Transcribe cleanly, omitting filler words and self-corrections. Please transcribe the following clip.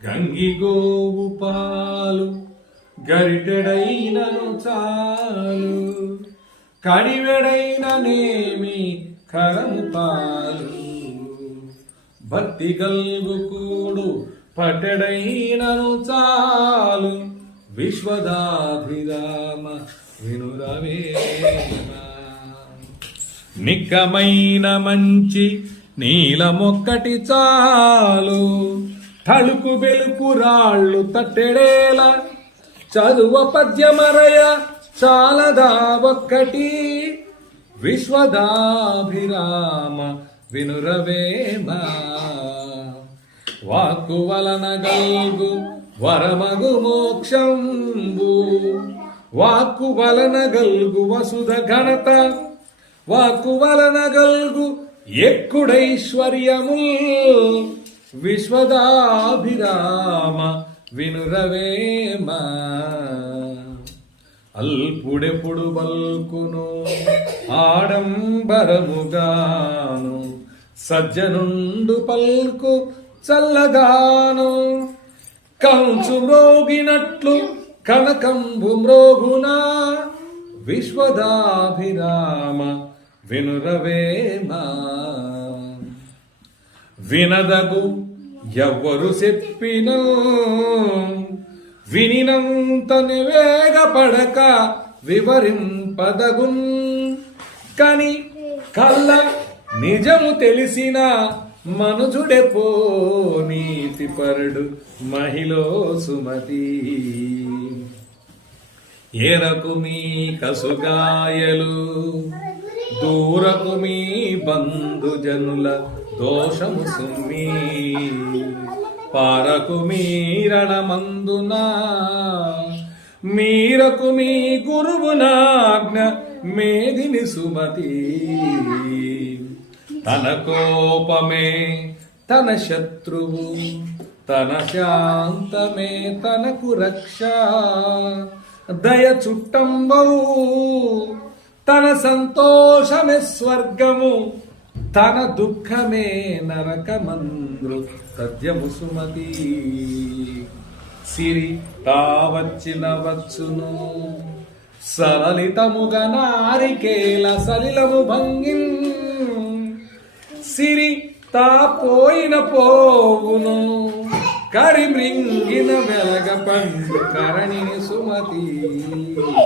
గంగిగోవు పాలు గరిటెడైనను చాలు, కడివెడైన నేమి కరము పాలు. భక్తి గల్గు కూడు పటెడైనను చాలు, విశ్వదాభిరామ వినురవేమ. నిక్కమైన మంచి నీలమొక్కటి చాలు, తలుకు బెలుకు రాళ్ళు తట్టెడేల, చదువ పద్యమరయ చాలదా ఒక్కటి, విశ్వదాభిరామ వినురవేమ. వాక్కు వలన గల్గు వరమగు మోక్షంబు, వాక్కు వలన గల్గు వసుధ ఘనత, వాక్కు వలన గల్గు ఎక్కుడైశ్వర్యము, విశ్వదాభిరామ వినురవేమ. అల్పుడెప్పుడు బల్కును ఆడంబరముగాను, సజ్జనుండు పల్కు చల్లగాను, కంచు మ్రోగినట్లు కనకంబు మ్రోగునా, విశ్వదాభిరామ వినురవేమ. వినదగు ఎవ్వరు చెప్పిన వినినంత నివేగపడక వివరింపదగున్, కని కళ్ళ నిజము తెలిసిన మనుజుడెపో నీతిపరుడు మహిళో సుమతి. ఏరకు మీ కసుగాయలు దూరకు మీ బంధుజనుల దోషము సుమ్మి, పారకు మీరణమందున మీరకు మీ గురువునాజ్ఞ మేదిని సుమతి. తన కోపమే తన శత్రువు, తన శాంతమే తనకు రక్ష, దయ చుట్టంబవు తన సంతోషమే స్వర్గము, తన దుఃఖమే నరకమంద్రు తథ్యము సుమతి. సిరి తావచ్చిన వచ్చును సలలితముగా నారికేల సలిలము భంగిన్, సిరి తా పోయిన పోవును కరిమృంగిన వెలగ పండు కరణిని సుమతి.